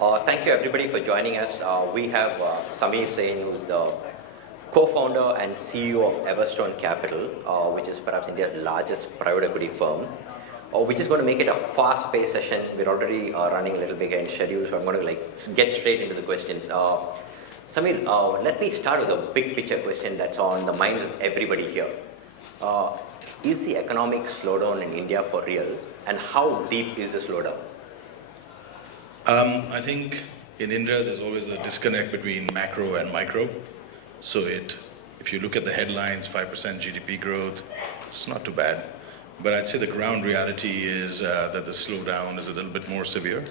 Thank you everybody for joining us. We have Sameer Sain, who's the co-founder and CEO of Everstone Capital, which is perhaps India's largest private equity firm. Which is going to make it a fast-paced session. We're already running a little bit behind schedule, so I'm going to get straight into the questions. Sameer, let me start with a big picture question that's on the minds of everybody here. Is the economic slowdown in India for real, and how deep is the slowdown? I think in India there's always a disconnect between macro and micro. So if you look at the headlines, 5% GDP growth, it's not too bad. But I'd say the ground reality is that the slowdown is a little bit more severe,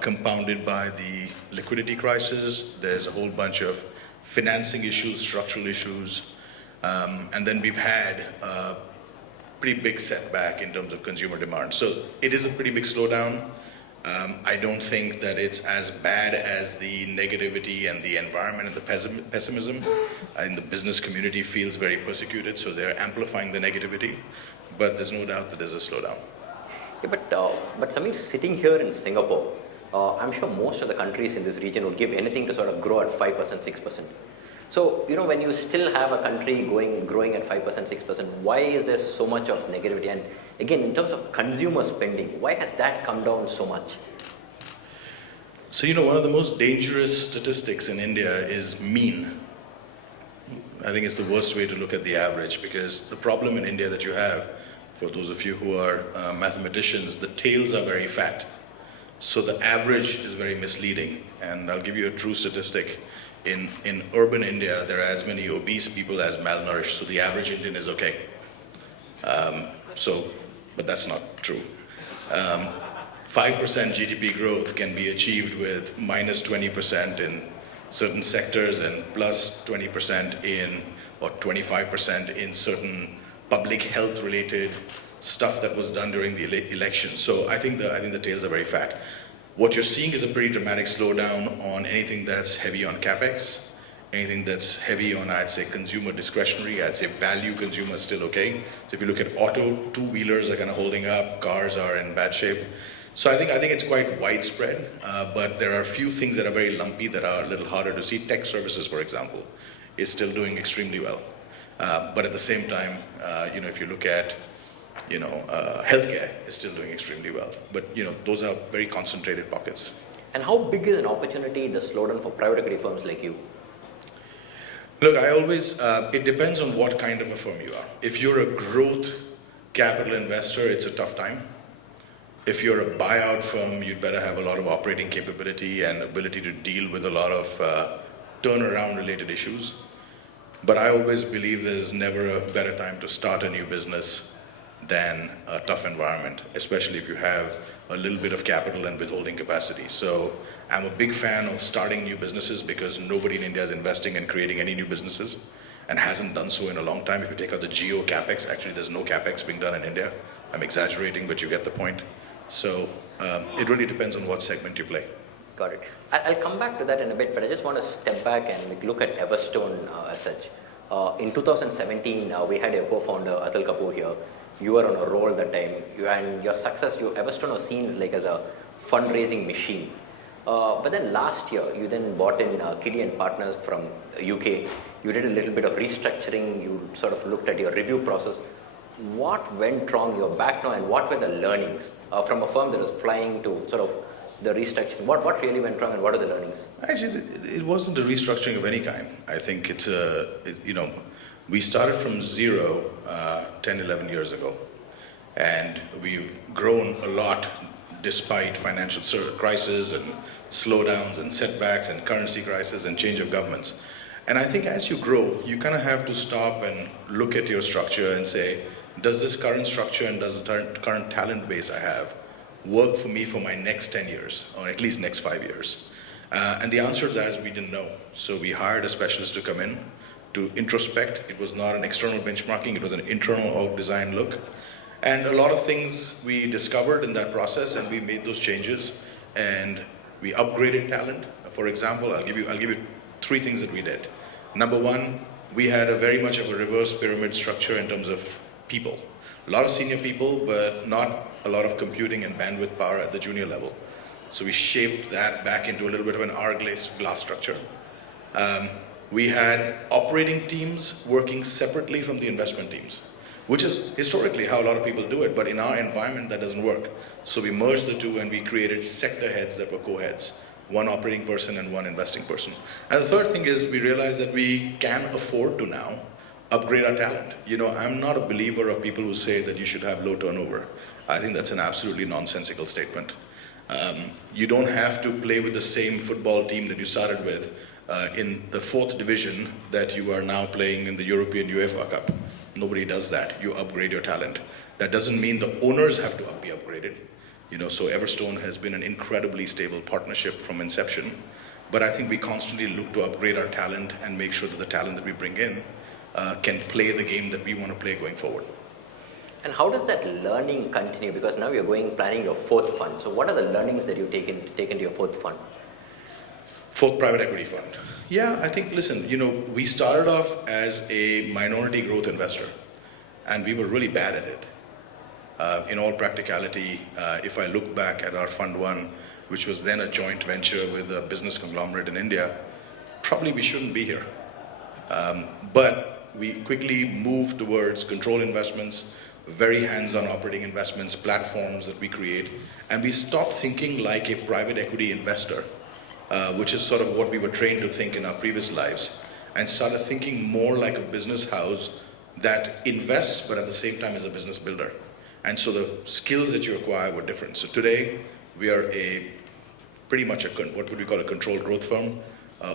compounded by the liquidity crisis. There's a whole bunch of financing issues, structural issues, and then we've had a pretty big setback in terms of consumer demand. So it is a pretty big slowdown. I don't think that it's as bad as the negativity and the environment and the pessimism. I think the business community feels very persecuted, so they're amplifying the negativity. But there's no doubt that there's a slowdown. Yeah, but Sameer, sitting here in Singapore, I'm sure most of the countries in this region would give anything to sort of grow at 5%, 6%. So, when you still have a country growing at 5%, 6%, why is there so much of negativity? And again, in terms of consumer spending, why has that come down so much? So, one of the most dangerous statistics in India is mean. I think it's the worst way to look at the average, because the problem in India that you have, for those of you who are mathematicians, the tails are very fat. So the average is very misleading. And I'll give you a true statistic. In urban India, there are as many obese people as malnourished, so the average Indian is okay. But that's not true. 5% GDP growth can be achieved with minus 20% in certain sectors and plus 20% or 25% in certain public health related stuff that was done during the election. So I think the tails are very fat. What you're seeing is a pretty dramatic slowdown on anything that's heavy on capex, anything that's heavy on, I'd say, consumer discretionary. I'd say value consumer is still okay. So if you look at auto, two-wheelers are kind of holding up, cars are in bad shape. So I think it's quite widespread, but there are a few things that are very lumpy that are a little harder to see. Tech services, for example, is still doing extremely well. But at the same time, if you look at healthcare is still doing extremely well. But, those are very concentrated pockets. And how big is an opportunity, the slowdown for private equity firms like you? Look, it depends on what kind of a firm you are. If you're a growth capital investor, it's a tough time. If you're a buyout firm, you'd better have a lot of operating capability and ability to deal with a lot of turnaround related issues. But I always believe there's never a better time to start a new business than a tough environment, especially if you have a little bit of capital and withholding capacity. So I'm a big fan of starting new businesses because nobody in India is investing and creating any new businesses and hasn't done so in a long time. If you take out the geo capex, actually there's no capex being done in India. I'm exaggerating, but you get the point. So it really depends on what segment you play. Got it. I'll come back to that in a bit, but I just want to step back and look at Everstone as such. In 2017, we had a co-founder, Atul Kapoor, here. You were on a roll that time, and your success, Everstone was seen as a fundraising machine. But then last year, you then bought in Kiddy and Partners from UK. You did a little bit of restructuring. You sort of looked at your review process. What went wrong? You're back now, and what were the learnings from a firm that was flying to sort of the restructuring? What really went wrong, and what are the learnings? Actually, it wasn't a restructuring of any kind. I think we started from zero 10, 11 years ago, and we've grown a lot despite financial crisis and slowdowns and setbacks and currency crisis and change of governments. And I think as you grow, you kind of have to stop and look at your structure and say, does this current structure and does the current talent base I have work for me for my next 10 years, or at least next 5 years? And the answer to that is we didn't know. So we hired a specialist to come in to introspect. It was not an external benchmarking, it was an internal org design look. And a lot of things we discovered in that process, and we made those changes, and we upgraded talent. For example, I'll give you 3 things that we did. Number 1, we had a very much of a reverse pyramid structure in terms of people. A lot of senior people, but not a lot of computing and bandwidth power at the junior level. So we shaped that back into a little bit of an hourglass glass structure. We had operating teams working separately from the investment teams, which is historically how a lot of people do it, but in our environment that doesn't work. So we merged the two and we created sector heads that were co-heads, one operating person and one investing person. And the third thing is we realized that we can afford to now upgrade our talent. You know, I'm not a believer of people who say that you should have low turnover. I think that's an absolutely nonsensical statement. You don't have to play with the same football team that you started with in the 4th division that you are now playing in the European UEFA Cup. Nobody does that. You upgrade your talent. That doesn't mean the owners have to be upgraded. You know, so Everstone has been an incredibly stable partnership from inception. But I think we constantly look to upgrade our talent and make sure that the talent that we bring in can play the game that we want to play going forward. And how does that learning continue? Because now you're planning your 4th fund. So what are the learnings that you take into your 4th fund? 4th private equity fund. Yeah, I think, listen, you know, we started off as a minority growth investor, and we were really bad at it. In all practicality, if I look back at our Fund 1, which was then a joint venture with a business conglomerate in India, probably we shouldn't be here. But we quickly moved towards control investments, very hands-on operating investments, platforms that we create, and we stopped thinking like a private equity investor, which is sort of what we were trained to think in our previous lives, and started thinking more like a business house that invests but at the same time is a business builder. And so the skills that you acquire were different. So today we are pretty much what would we call a controlled growth firm.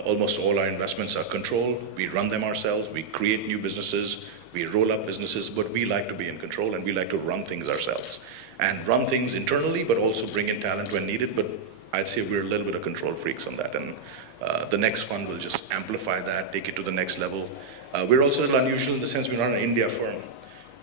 Almost all our investments are controlled. We run them ourselves. We create new businesses. We roll up businesses, but we like to be in control and we like to run things ourselves and run things internally, but also bring in talent when needed. But I'd say we're a little bit of control freaks on that. And the next fund will just amplify that, take it to the next level. We're also a little unusual in the sense we're not an India firm.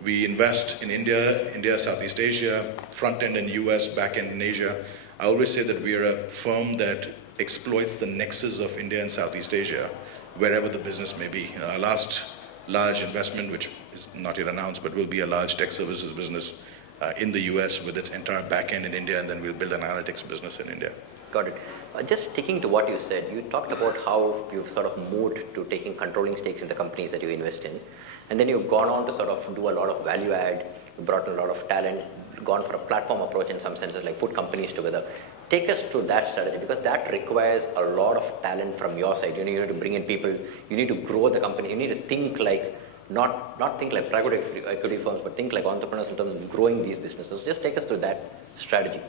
We invest in India, Southeast Asia, front end in US, back end in Asia. I always say that we are a firm that exploits the nexus of India and Southeast Asia, wherever the business may be. Our last large investment, which is not yet announced, but will be a large tech services business in the US with its entire back end in India, and then we'll build an analytics business in India. Got it. Just sticking to what you said, you talked about how you've sort of moved to taking controlling stakes in the companies that you invest in. And then you've gone on to sort of do a lot of value add, you brought in a lot of talent, gone for a platform approach in some senses, like put companies together. Take us through that strategy, because that requires a lot of talent from your side. You need to bring in people, you need to grow the company, you need to think like, not think like private equity firms, but think like entrepreneurs in terms of growing these businesses. Just take us through that strategy.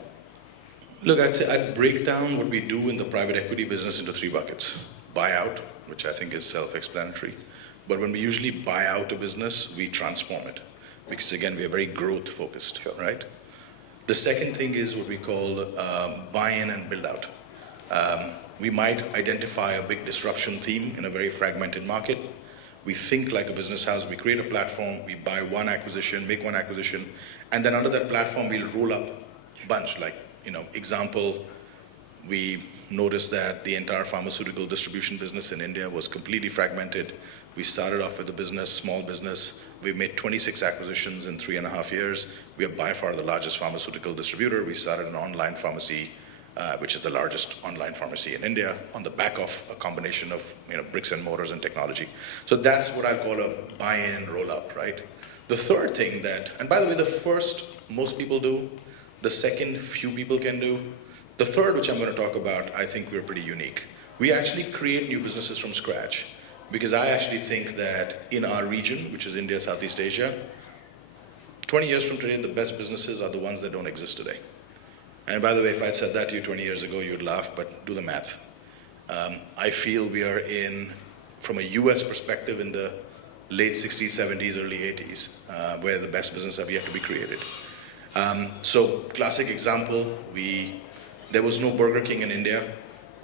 Look, I'd break down what we do in the private equity business into 3 buckets. Buyout, which I think is self-explanatory. But when we usually buy out a business, we transform it. Because again, we are very growth focused, sure, right? The second thing is what we call buy-in and build out. We might identify a big disruption theme in a very fragmented market. We think like a business house, we create a platform, we buy one acquisition, make one acquisition, and then under that platform, we'll roll up a bunch. Like, you know, example, we noticed that the entire pharmaceutical distribution business in India was completely fragmented. We started off with a business, small business. We've made 26 acquisitions in 3.5 years. We are by far the largest pharmaceutical distributor. We started an online pharmacy, which is the largest online pharmacy in India, on the back of a combination of, you know, bricks and mortars and technology. So that's what I call a buy-in and roll up, right? The third thing that, and by the way, the first most people do, the second few people can do. The third, which I'm going to talk about, I think we're pretty unique. We actually create new businesses from scratch. Because I actually think that in our region, which is India, Southeast Asia, 20 years from today, the best businesses are the ones that don't exist today. And by the way, if I'd said that to you 20 years ago, you'd laugh, but do the math. I feel we are in, from a US perspective, in the late 60s, 70s, early 80s, where the best businesses have yet to be created. So, classic example, there was no Burger King in India.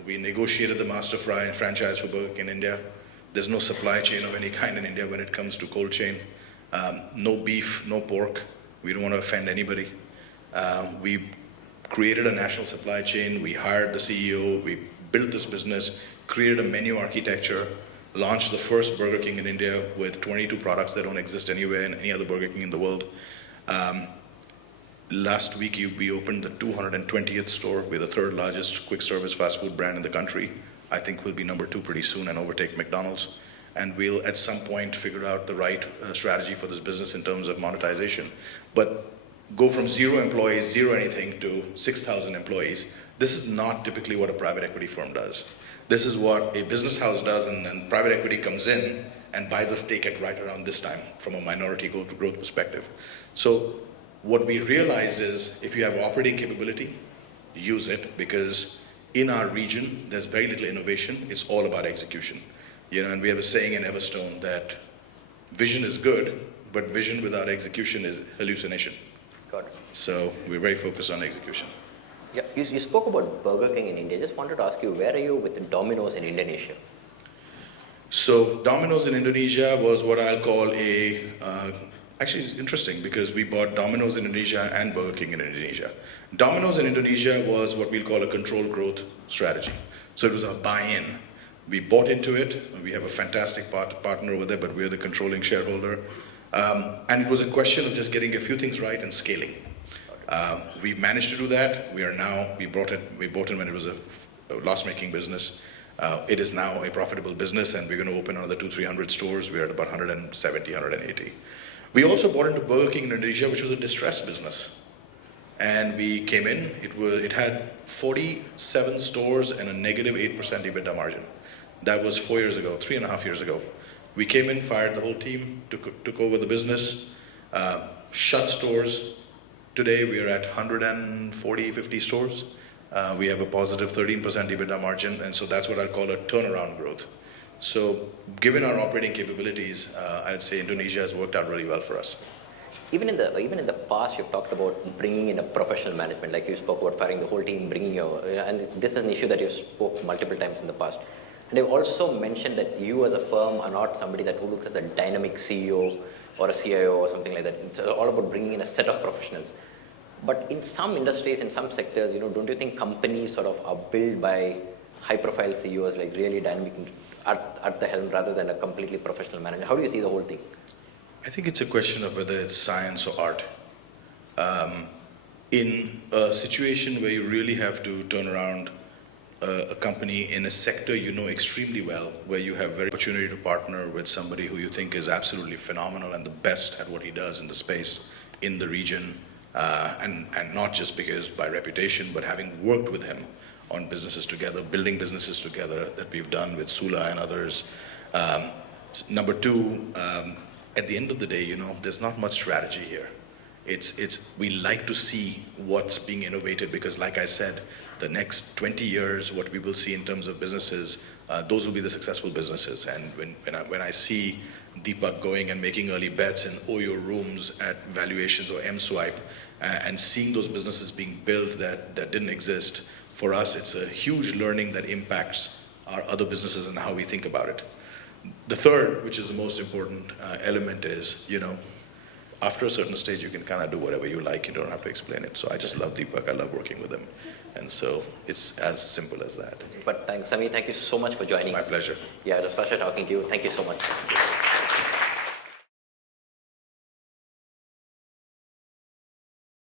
We negotiated the master franchise for Burger King in India. There's no supply chain of any kind in India when it comes to cold chain. No beef, no pork. We don't want to offend anybody. We created a national supply chain. We hired the CEO. We built this business, created a menu architecture, launched the first Burger King in India with 22 products that don't exist anywhere in any other Burger King in the world. Last week, we opened the 220th store. We're the third largest quick service fast food brand in the country. I think we'll be number 2 pretty soon and overtake McDonald's. And we'll at some point figure out the right strategy for this business in terms of monetization. But go from 0 employees, 0 anything, to 6,000 employees. This is not typically what a private equity firm does. This is what a business house does, and private equity comes in and buys a stake at right around this time from a minority growth perspective. So what we realized is if you have operating capability, use it, because in our region, there's very little innovation. It's all about execution. And we have a saying in Everstone that vision is good, but vision without execution is hallucination. Got it. So we're very focused on execution. Yeah, you spoke about Burger King in India. Just wanted to ask you, where are you with Dominos in Indonesia? So Dominos in Indonesia was what I'll call actually it's interesting because we bought Dominos in Indonesia and Burger King in Indonesia. Dominos in Indonesia was what we'll call a controlled growth strategy. So it was a buy-in. We bought into it. We have a fantastic partner over there, but we're the controlling shareholder. And it was a question of just getting a few things right and scaling. We've managed to do that. We bought it when it was a loss-making business. It is now a profitable business, and we're going to open another 200-300 stores. We're at about 170, 180. We also bought into Burger King in Indonesia, which was a distressed business. And we came in, it had 47 stores and a negative 8% EBITDA margin. That was 4 years ago, 3.5 years ago. We came in, fired the whole team, took over the business, shut stores. Today we are at 140, 50 stores. We have a positive 13% EBITDA margin, and so that's what I'd call a turnaround growth. So given our operating capabilities, I'd say Indonesia has worked out really well for us. Even in the past, you've talked about bringing in a professional management, like you spoke about firing the whole team, and this is an issue that you've spoke multiple times in the past. And you've also mentioned that you as a firm are not somebody who looks as a dynamic CEO or a CIO or something like that. It's all about bringing in a set of professionals. But in some industries, in some sectors, don't you think companies sort of are built by high-profile CEOs, like really dynamic at the helm, rather than a completely professional manager? How do you see the whole thing? I think it's a question of whether it's science or art. In a situation where you really have to turn around a company in a sector you know extremely well, where you have very opportunity to partner with somebody who you think is absolutely phenomenal and the best at what he does in the space, in the region, and not just because by reputation, but having worked with him on businesses together, building businesses together that we've done with Sula and others. Number two, at the end of the day, there's not much strategy here. We like to see what's being innovated because, like I said, the next 20 years, what we will see in terms of businesses, those will be the successful businesses. And when I see Deepak going and making early bets in Oyo rooms at valuations or M-Swipe, and seeing those businesses being built that didn't exist, for us, it's a huge learning that impacts our other businesses and how we think about it. The third, which is the most important element, is, after a certain stage, you can kind of do whatever you like. You don't have to explain it. So I just love Deepak. I love working with him. And so it's as simple as that. But thanks, Sameer. Thank you so much for joining us. My pleasure. Yeah, it was a pleasure talking to you. Thank you so much.